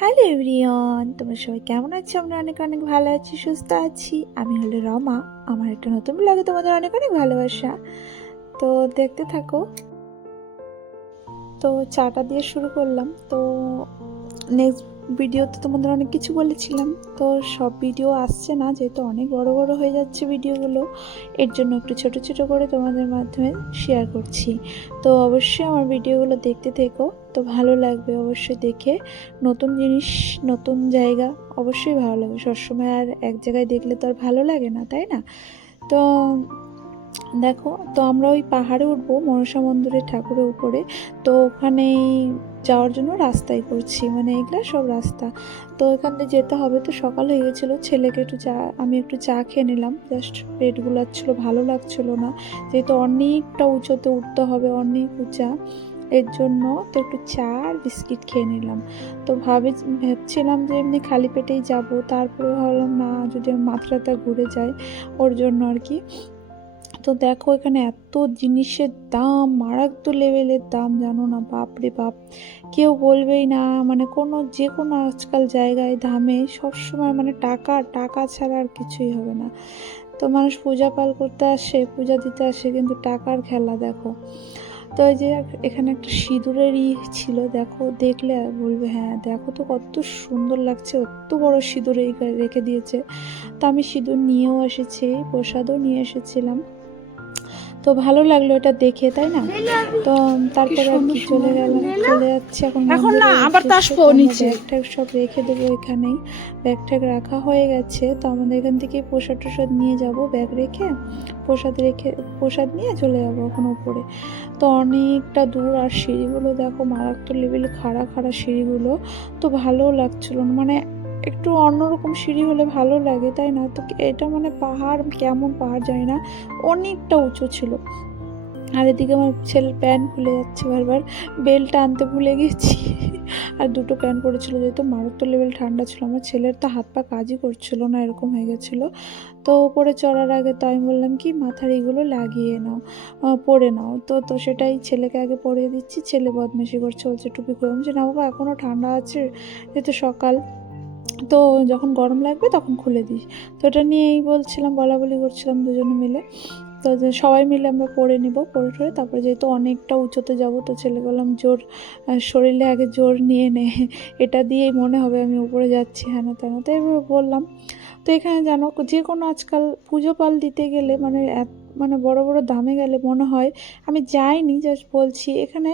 Hello everyone, তোমরা সবাই কেমন আছো? আমরা অনেক অনেক ভালো আছি, সুস্থ আছি। আমি হলো রমা। আমার একটা নতুন ব্লগে তোমাদের অনেক অনেক ভালোবাসা। তো দেখতে থাকো। তো চাটা দিয়ে শুরু করলাম। তো নেক্সট ভিডিওতে তোমাদের অনেক কিছু বলেছিলাম, তো সব ভিডিও আসছে না, যেহেতু অনেক বড় বড় হয়ে যাচ্ছে ভিডিওগুলো। এর জন্য একটু ছোট ছোট করে তোমাদের মাধ্যমে শেয়ার করছি। তো অবশ্যই আমার ভিডিওগুলো দেখতে থেকো, তো ভালো লাগবে অবশ্যই দেখে। নতুন জিনিস, নতুন জায়গা অবশ্যই ভালো লাগবে। সবসময় আর এক জায়গায় দেখলে তো আর ভালো লাগে না, তাই না? তো দেখো, তো আমরা ওই পাহাড়ে উঠবো মনসা মন্দিরের ঠাকুরের উপরে। তো ওখানে যাওয়ার জন্য রাস্তাই করছি, মানে এগুলা সব রাস্তা। তো এখান থেকে যেতে হবে। তো সকাল হয়ে গেছিলো, ছেলেকে একটু চা, আমি একটু চা খেয়ে নিলাম। জাস্ট পেট গুলাচ্ছিলো, ভালো লাগছিল না, যেহেতু অনেকটা উঁচুতে উঠতে হবে, অনেক উঁচা। এর জন্য তো একটু চা আর বিস্কিট খেয়ে নিলাম। তো ভাবছিলাম যে এমনি খালি পেটেই যাব, তারপরে ভাবলাম না, যদি আমার মাথাটা ঘুরে যায়, ওর জন্য আর কি। তো দেখো, এখানে এত জিনিসের দাম, মারাত্মক লেভেলের দাম, জানো না, বাপ রে বাপ। কেউ বলবেই না, মানে যে কোনো আজকাল জায়গায় দামে সবসময়, মানে টাকা টাকা ছাড়া আর কিছুই হবে না। তো মানুষ পূজা পাল করতে আসে, পূজা দিতে আসে, কিন্তু টাকার খেলা দেখো। তো এই যে এখানে একটা সিঁদুরের ছিল, দেখো, দেখলে বলবে হ্যাঁ দেখো তো কত সুন্দর লাগছে, অত বড় সিঁদুর রেখে দিয়েছে। তো আমি সিঁদুর নিয়েও এসেছি, প্রসাদও নিয়ে এসেছিলাম। তো ভালো লাগলো এটা দেখে, তাই না? তো তারপরে আর কি চলে যাচ্ছে এখন না, মন্দিরের আবার তো উদ্দেশ্যে। আসবো তো আমরা নিচে। ব্যাগ ট্যাগ সব রেখে দেবো এখানেই। ব্যাগ ট্যাগ রাখা হয়ে গেছে। তো আমাদের এখান থেকে প্রসাদ টসাদ নিয়ে যাব, ব্যাগ রেখে প্রসাদ নিয়ে চলে যাবো এখন উপরে। তো অনেকটা দূর, আর সিঁড়িগুলো দেখো মারাত্মক লেভেলে খাড়া খাড়া সিঁড়িগুলো। তো ভালোও লাগছিল না, মানে একটু অন্যরকম সিঁড়ি হলে ভালো লাগে, তাই না? তো এটা মানে পাহাড়, কেমন পাহাড় জানি না, অনেকটা উঁচু ছিল। আর এদিকে আমার ছেলের প্যান্ট খুলে যাচ্ছে বারবার, বেল্টটা আনতে ভুলে গেছি। আর দুটো প্যান্ট পরেছিল, যেহেতু মারাত্মক লেভেল ঠান্ডা ছিল। আমার ছেলের তো হাত পা কাজই করছিল না, এরকম হয়ে গেছিলো। তো ওপরে চড়ার আগে তো আমি বললাম কি, মাথার এইগুলো লাগিয়ে নাও, পরে নাও। তো সেটাই ছেলেকে আগে পরিয়ে দিচ্ছি। ছেলে বদমাইশি করছে, বলছে টুপি খুলে। বলছি না বাবা, এখনও ঠান্ডা আছে, যেহেতু সকাল, তো যখন গরম লাগবে তখন খুলে দিস। তো এটা নিয়েই বলছিলাম, বলা করছিলাম দুজনে মিলে। তো সবাই মিলে আমরা পরে নিব, পরে ঠরে তারপরে, যেহেতু অনেকটা উঁচুতে যাব, তো ছেলে বললাম জোর, শরীরে আগে জোর নিয়ে নে, এটা দিয়েই মনে হবে আমি উপরে যাচ্ছি, হ্যাঁ না তেন। তো এভাবে বললাম। তো এখানে জানো, যে কোনো আজকাল পুজো পাল দিতে গেলে, মানে মানে বড় বড় দামে গেলে মনে হয়, আমি যাইনি, জাস্ট বলছি, এখানে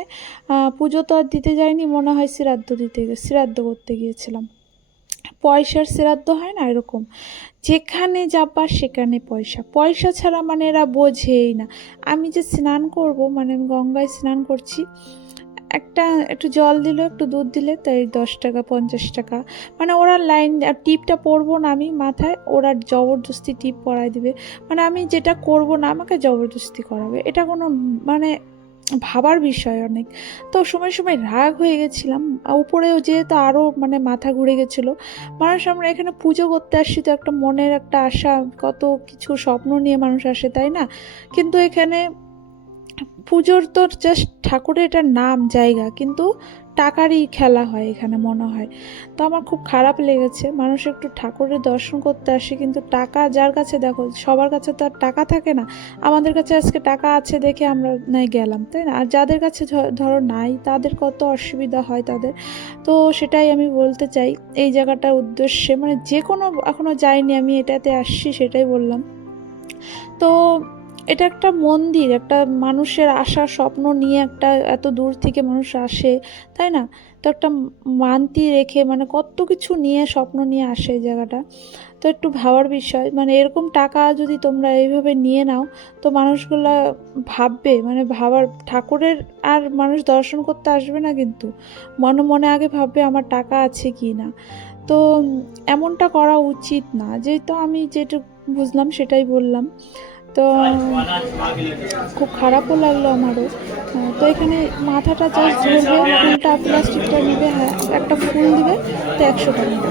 পুজো তো আর দিতে যাইনি, মনে হয় শ্রাদ্ধ করতে গিয়েছিলাম। পয়সার শ্রাদ্ধ হয় না, এরকম যেখানে যাবা সেখানে পয়সা, পয়সা ছাড়া মানে এরা বোঝেই না। আমি যে স্নান করব, মানে আমি গঙ্গায় স্নান করছি, একটু জল দিল, একটু দুধ দিলে তাই 10 টাকা, 50 টাকা। মানে ওরা লাইন, টিপটা পরবো না আমি মাথায়, ওরা জবরদস্তি টিপ পরাই দিবে। মানে আমি যেটা করব না, আমাকে জবরদস্তি করাবে। এটা কোনো মানে ভাবার বিষয় অনেক। তো সময় সময় রাগ হয়ে গেছিলাম। উপরেও যেহেতু আরও মানে মাথা ঘুরে গেছিলো। মানুষ, আমরা এখানে পুজো করতে আসছি, তো একটা মনের একটা আশা, কত কিছু স্বপ্ন নিয়ে মানুষ আসে, তাই না? কিন্তু এখানে পুজোর তো জাস্ট ঠাকুরের এটা নাম, জায়গা, কিন্তু টাকারই খেলা হয় এখানে মনে হয়। তো আমার খুব খারাপ লেগেছে। মানুষ একটু ঠাকুরের দর্শন করতে আসে, কিন্তু টাকা যার কাছে, দেখো সবার কাছে তো আর টাকা থাকে না। আমাদের কাছে আজকে টাকা আছে দেখে আমরা নাই গেলাম, তাই না? আর যাদের কাছে ধরো নাই, তাদের কত অসুবিধা হয় তাদের। তো সেটাই আমি বলতে চাই এই জায়গাটার উদ্দেশ্যে, মানে যে কোনো, এখনও যাইনি আমি, এটাতে আসছি, সেটাই বললাম। তো এটা একটা মন্দির, একটা মানুষের আশা স্বপ্ন নিয়ে, একটা এত দূর থেকে মানুষ আসে, তাই না? তো একটা মানতি রেখে, মানে কত কিছু নিয়ে, স্বপ্ন নিয়ে আসে এই জায়গাটা। তো একটু ভাবার বিষয়, মানে এরকম টাকা যদি তোমরা এইভাবে নিয়ে নাও, তো মানুষগুলা ভাববে, মানে ভাবার, ঠাকুরের আর মানুষ দর্শন করতে আসবে না, কিন্তু মনে মনে আগে ভাববে আমার টাকা আছে কি না। তো এমনটা করা উচিত না, যেহেতু আমি যেটা বুঝলাম সেটাই বললাম। তো খুব খারাপও লাগলো আমারও। তো এখানে মাথাটা জাস্ট ধরবে, ফুলটা প্লাস্টিকটা নিবে, হ্যাঁ একটা ফুল দিবে, তো 100 টাকা।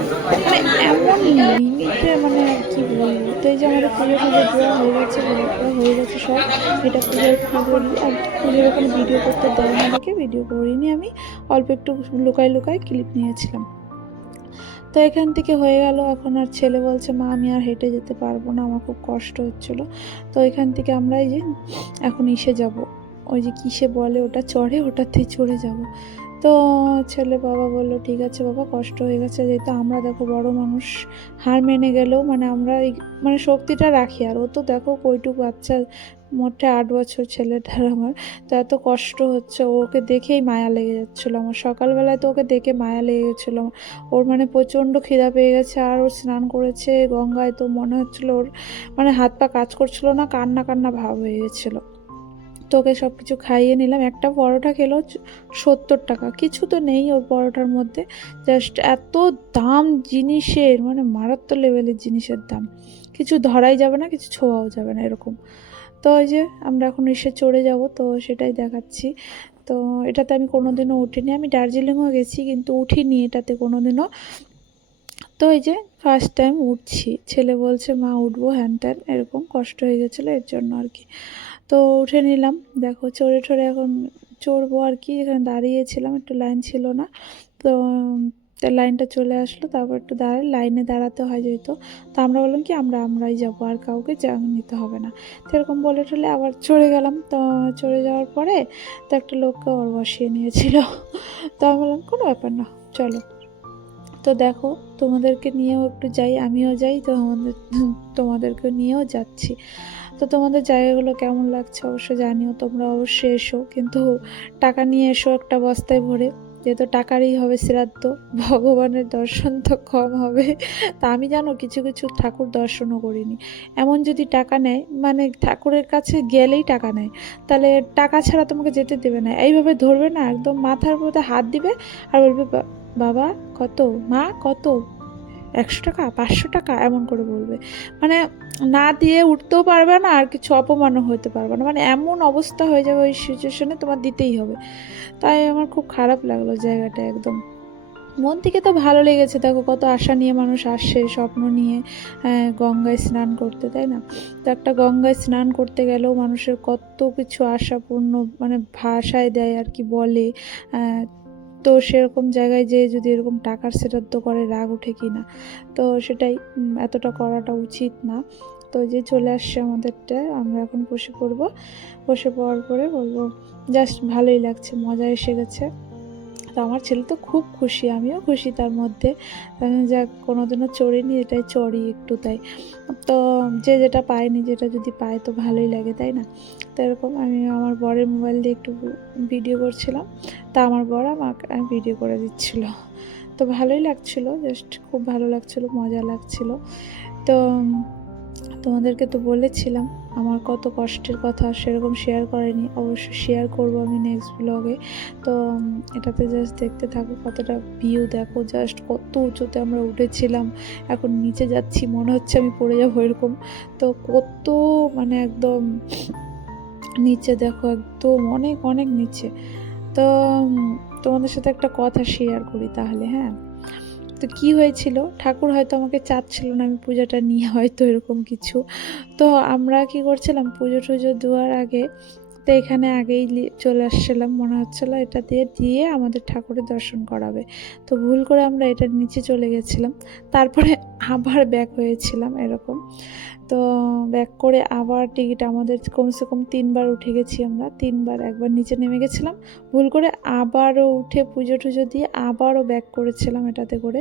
মানে এমন লিমিটে, মানে আর কি বলবো। তো এই যে আমাদের পুজো টুজো দেওয়া হয়ে গেছে, ঘোরাফোরা হয়ে গেছে সব। এটা পুজোর পুজোরই, আর পুজোর ওখানে ভিডিও করতে দেয় না দেখে ভিডিও করিনি আমি, অল্প একটু লুকাই লুকাই ক্লিপ নিয়েছিলাম। তো এখান থেকে হয়ে গেল। এখন আর ছেলে বলছে মা আমি আর হেঁটে যেতে পারবো না, আমার খুব কষ্ট হচ্ছিলো। তো এখান থেকে আমরা এই যে এখন ইসে যাব, ওই যে কিসে বলে ওটা চড়ে, ওটাতেই চড়ে যাব। তো ছেলে বাবা বললো ঠিক আছে বাবা, কষ্ট হয়ে গেছে যেহেতু, আমরা দেখো বড় মানুষ হার মেনে গেলেও মানে আমরা এই মানে শক্তিটা রাখি। আর ও তো দেখো কইটুক বাচ্চা, মোটে 8 বছর ছেলেটার আমার, তো এত কষ্ট হচ্ছে, ওকে দেখেই মায়া লেগে যাচ্ছিলো আমার। সকালবেলায় তো ওকে দেখে মায়া লেগে গেছিলো ওর, মানে প্রচণ্ড খিদা পেয়ে গেছে। আর ওর স্নান করেছে গঙ্গায়, তো মনে হচ্ছিলো ওর মানে হাত পা কাজ করছিল না, কান্না কান্না ভাব হয়ে গেছিলো। তোকে সব কিছু খাইয়ে নিলাম। একটা পরোটা খেলো 70 টাকা, কিছু তো নেই ওর পরোটার মধ্যে, জাস্ট এত দাম জিনিসের, মানে মারাত্মক লেভেলের জিনিসের দাম, কিছু ধরাই যাবে না, কিছু ছোঁয়াও যাবে না এরকম। তো ওই যে আমরা এখন এসে চড়ে যাব, তো সেটাই দেখাচ্ছি। তো এটাতে আমি কোনোদিনও উঠিনি, আমি দার্জিলিংও গেছি কিন্তু উঠিনি এটাতে কোনোদিনও। তো এই যে ফার্স্ট টাইম উঠছি, ছেলে বলছে মা উঠবো, হ্যান ত্যান এরকম, কষ্ট হয়ে গেছিলো এর জন্য আর কি। তো উঠে নিলাম, দেখো চড়ে ঠড়ে এখন চড়বো আর কি। এখানে দাঁড়িয়েছিলাম, একটু লাইন ছিল না, তো লাইনটা চলে আসলো, তারপর একটু লাইনে দাঁড়াতে হয় যেহেতু, তো আমরা বললাম কি আমরাই যাবো, আর কাউকে নিতে হবে না। তো এরকম বলে টলে আবার চড়ে গেলাম। তো চড়ে যাওয়ার পরে তো একটা লোককে ওর বসিয়ে নিয়েছিল। তো আমি বললাম কোনো ব্যাপার না, চলো। তো দেখো তোমাদেরকে নিয়েও একটু যাই, আমিও যাই, তো তোমাদেরকে নিয়েও যাচ্ছি। তো তোমাদের জায়গাগুলো কেমন লাগছে অবশ্যই জানিও, তোমরা অবশ্যই এসো, কিন্তু টাকা নিয়ে এসো একটা বস্তায় ভরে, যেহেতু টাকারই হবে শ্রাদ্ধ, ভগবানের দর্শন তো কম হবে। তা আমি জানো কিছু কিছু ঠাকুর দর্শনও করিনি, এমন যদি টাকা নেয়, মানে ঠাকুরের কাছে গেলেই টাকা নেয়, তাহলে টাকা ছাড়া তোমাকে যেতে দেবে না, এইভাবে ধরবে না, একদম মাথার মধ্যে হাত দিবে আর বলবে বাবা কত, মা কত, 100 টাকা 500 টাকা এমন করে বলবে, মানে না দিয়ে উঠতেও পারবে না, আর কিছু অপমানও হতে পারবে না, মানে এমন অবস্থা হয়ে যাবে ওই সিচুয়েশনে, তোমার দিতেই হবে। তাই আমার খুব খারাপ লাগলো জায়গাটা একদম। মন থেকে তো ভালো লেগেছে, দেখো কত আশা নিয়ে মানুষ আসে, স্বপ্ন নিয়ে গঙ্গায় স্নান করতে, তাই না? তো একটা গঙ্গায় স্নান করতে গেলেও মানুষের কত কিছু আশাপূর্ণ মানে ভাষায় দেয় আর কি বলে। তো সেরকম জায়গায় যেয়ে যদি এরকম টাকার শ্রাদ্ধ করে রাগ উঠে কি না, তো সেটাই এতটা করাটা উচিত না। তো যে চলে আসছে আমাদেরটা, আমরা এখন বসে পড়বো, বসে পড়ার পরে বলবো জাস্ট ভালোই লাগছে, মজা এসে গেছে। তো আমার ছেলে তো খুব খুশি, আমিও খুশি তার মধ্যে, যা কোনোদিনও চড়িনি, এটাই চড়ি একটু তাই। তো যে যেটা পায়নি, যেটা যদি পায় তো ভালোই লাগে, তাই না? তো এরকম আমি আমার বরের মোবাইল দিয়ে একটু ভিডিও করছিলাম, তা আমার বর আমাকে ভিডিও করে দিচ্ছিল। তো ভালোই লাগছিলো, জাস্ট খুব ভালো লাগছিলো, মজা লাগছিলো। তো তোমাদেরকে তো বলেছিলাম আমার কত কষ্টের কথা, সেরকম শেয়ার করেনি, অবশ্যই শেয়ার করব আমি নেক্সট ব্লগে। তো এটাতে জাস্ট দেখতে থাকো, কতটা ভিউ দেখো, জাস্ট কত উঁচুতে আমরা উঠেছিলাম, এখন নিচে যাচ্ছি মনে হচ্ছে আমি পড়ে যাবো এরকম। তো কত মানে একদম নিচে দেখো, একদম অনেক অনেক নিচে। তো তোমাদের সাথে একটা কথা শেয়ার করি তাহলে, হ্যাঁ। তো কী হয়েছিল, ঠাকুর হয়তো আমাকে চাচ্ছিল না আমি পূজাটা নিয়ে, হয়তো এরকম কিছু। তো আমরা কি করছিলাম, পুজো টুজো দেওয়ার আগে তো এখানে আগেই চলে আসছিলাম, মনে হচ্ছিলো এটা দিয়ে আমাদের ঠাকুরের দর্শন করাবে। তো ভুল করে আমরা এটার নিচে চলে গেছিলাম, তারপরে আবার ব্যাক হয়েছিলাম এরকম। তো ব্যাক করে আবার টিকিট আমাদের কমসে কম 3বার উঠে গেছি আমরা, 3বার, একবার নিচে নেমে গেছিলাম ভুল করে, আবারও উঠে পুজো টুজো দিয়ে আবারও ব্যাক করেছিলাম এটাতে করে।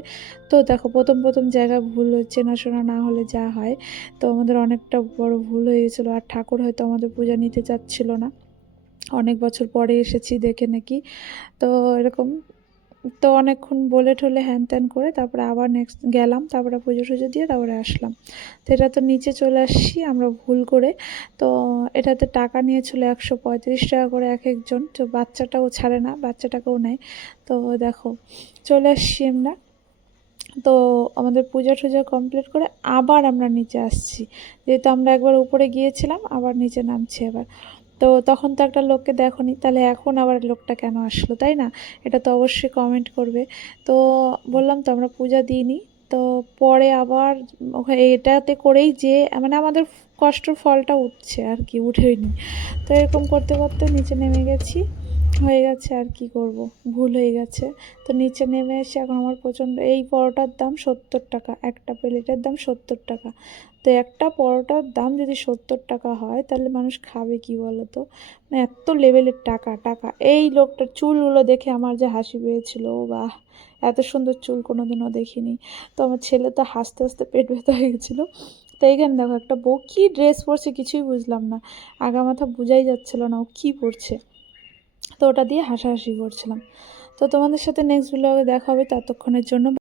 তো দেখো প্রথম জায়গা ভুল হচ্ছে, চেনাশোনা না হলে যা হয়, তো আমাদের অনেকটা বড় ভুল হয়ে গেছিলো। আর ঠাকুর হয়তো আমাদের পূজা নিতে চাচ্ছিল না, অনেক বছর পরে এসেছি দেখে নাকি, তো এরকম। তো অনেকক্ষণ বলে ঠলে হ্যান ত্যান করে তারপরে আবার নেক্সট গেলাম, তারপরে পুজো টুজো দিয়ে তারপরে আসলাম। তো এটা তো নিচে চলে আসছি আমরা ভুল করে। তো এটাতে টাকা নিয়েছিল 135 টাকা করে এক একজন, তো বাচ্চাটাও ছাড়ে না, বাচ্চাটাকেও নেয়। তো দেখো চলে আসছি আমরা। তো আমাদের পূজা টুজা কমপ্লিট করে আবার আমরা নিচে আসছি, যেহেতু আমরা একবার উপরে গিয়েছিলাম আবার নিচে নামছি এবার। তো তখন তো একটা লোককে দেখোনি, তাহলে এখন আবার লোকটা কেন আসলো, তাই না? এটা তো অবশ্যই কমেন্ট করবে। তো বললাম তো আমরা পূজা দিইনি, তো পরে আবার এটাতে করেই যে মানে আমাদের কষ্টর ফলটা উঠছে আর কি, উঠেইনি। তো এরকম করতে করতে নিচে নেমে গেছি। হয়ে গেছে, আর কি করব, ভুল হয়ে গেছে। তো নিচে নেমে এসে এখন আমার প্রচণ্ড, এই পরোটার দাম 70 টাকা, একটা প্লেটের দাম 70 টাকা। তো একটা পরোটার দাম যদি 70 টাকা হয় তাহলে মানুষ খাবে কি বলো তো? মানে এত লেভেলের টাকা টাকা। এই লোকটার চুলগুলো দেখে আমার যে হাসি পেয়েছিল, বাহ, এত সুন্দর চুল কোনোদিনও দেখিনি। তো আমার ছেলে তো হাসতে হাসতে পেট ব্যথা হয়ে গেছিলো। তো এইখানে দেখো একটা বউ কী ড্রেস পরছে কিছুই বুঝলাম না, আগা মাথা বোঝাই যাচ্ছিল না ও কী পরছে। তো ওটা দিয়ে হাসাহাসি করছিলাম। তো তোমাদের সাথে নেক্সট ব্লগে দেখা হবে, ততক্ষণের জন্য